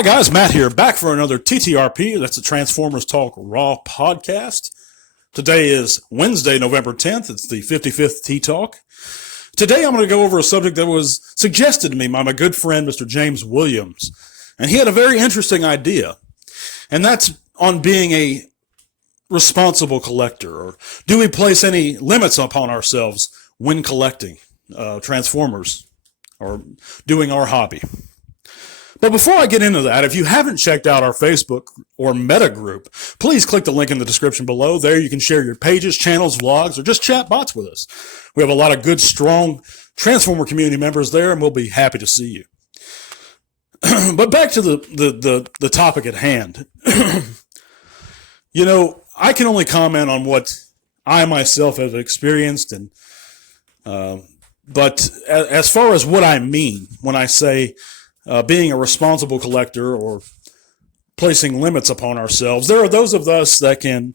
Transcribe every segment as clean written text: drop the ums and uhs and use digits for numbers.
Hi guys, Matt here, back for another TTRP. That's the Transformers Talk Raw podcast. Today is Wednesday, November 10th. It's the 55th T-Talk. Today I'm going to go over a subject that was suggested to me by my good friend, Mr. James Williams. And he had a very interesting idea. And that's on being a responsible collector. Or do we place any limits upon ourselves when collecting Transformers or doing our hobby? But before I get into that, if you haven't checked out our Facebook or Meta group, please click the link in the description below. There you can share your pages, channels, vlogs, or just chat bots with us. We have a lot of good, strong Transformer community members there, and we'll be happy to see you. But back to the topic at hand. You know, I can only comment on what I myself have experienced, and but as far as what I mean when I say being a responsible collector or placing limits upon ourselves, there are those of us that can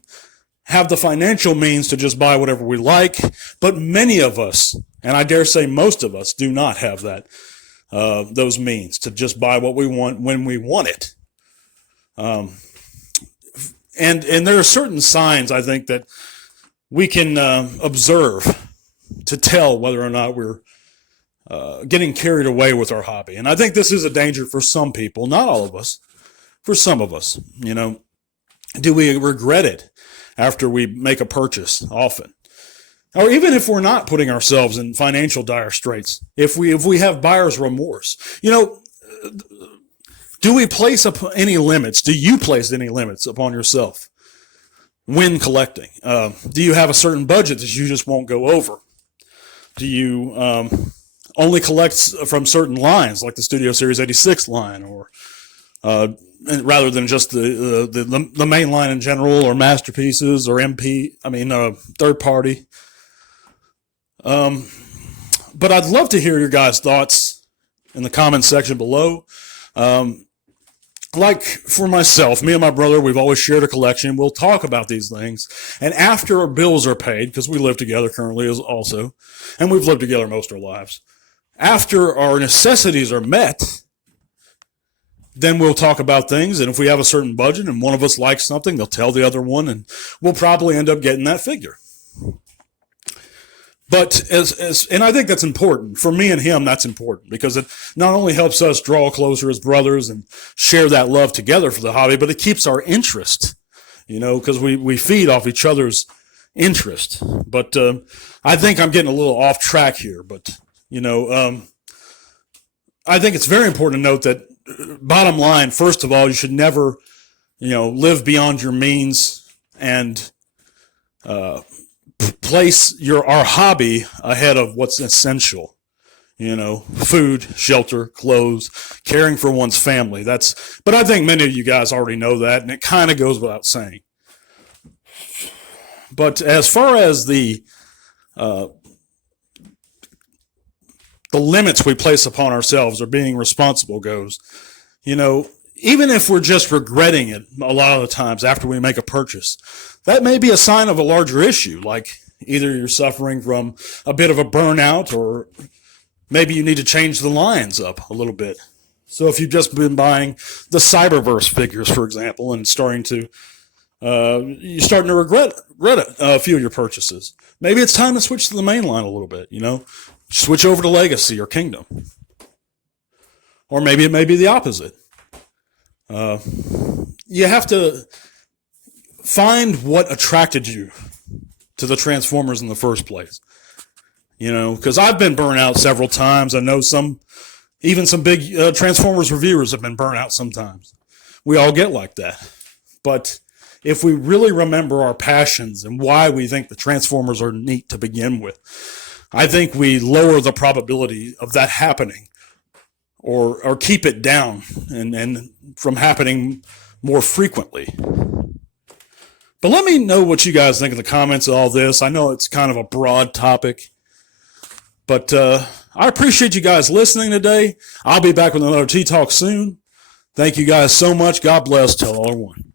have the financial means to just buy whatever we like, but many of us, and I dare say most of us, do not have that those means to just buy what we want when we want it. And there are certain signs, I think, that we can observe to tell whether or not we're getting carried away with our hobby. And I think this is a danger for some people, not all of us, for some of us. You know, do we regret it after we make a purchase often? Or even if we're not putting ourselves in financial dire straits, if we have buyer's remorse, you know, do we place any limits? Do you place any limits upon yourself when collecting? Do you have a certain budget that you just won't go over? Do you only collects from certain lines, like the Studio Series 86 line, or rather than just the main line in general, or masterpieces, or third party? But I'd love to hear your guys' thoughts in the comments section below. Like for myself, me and my brother, we've always shared a collection. We'll talk about these things. And after our bills are paid, because we live together currently also, and we've lived together most of our lives, after our necessities are met, then we'll talk about things. And if we have a certain budget and one of us likes something, they'll tell the other one, and we'll probably end up getting that figure. But and I think that's important. For me and him, that's important because it not only helps us draw closer as brothers and share that love together for the hobby, but it keeps our interest, you know, because we feed off each other's interest. But I think I'm getting a little off track here. But, you know, I think it's very important to note that, bottom line, first of all, you should never, you know, live beyond your means and place our hobby ahead of what's essential. You know, food, shelter, clothes, caring for one's family. But I think many of you guys already know that, and it kind of goes without saying. But as far as the limits we place upon ourselves or being responsible goes, you know, even if we're just regretting it a lot of the times after we make a purchase, that may be a sign of a larger issue, like either you're suffering from a bit of a burnout, or maybe you need to change the lines up a little bit. So if you've just been buying the Cyberverse figures, for example, and you're starting to regret a few of your purchases, maybe it's time to switch to the main line a little bit, you know, switch over to Legacy or Kingdom. Or maybe it may be the opposite. You have to find what attracted you to the Transformers in the first place. You know, because I've been burnt out several times. I know even some big Transformers reviewers have been burnt out sometimes. We all get like that. But if we really remember our passions and why we think the Transformers are neat to begin with, I think we lower the probability of that happening, or keep it down and from happening more frequently. But let me know what you guys think in the comments of all this. I know it's kind of a broad topic, but I appreciate you guys listening today. I'll be back with another T-Talk soon. Thank you guys so much. God bless. Tell all one.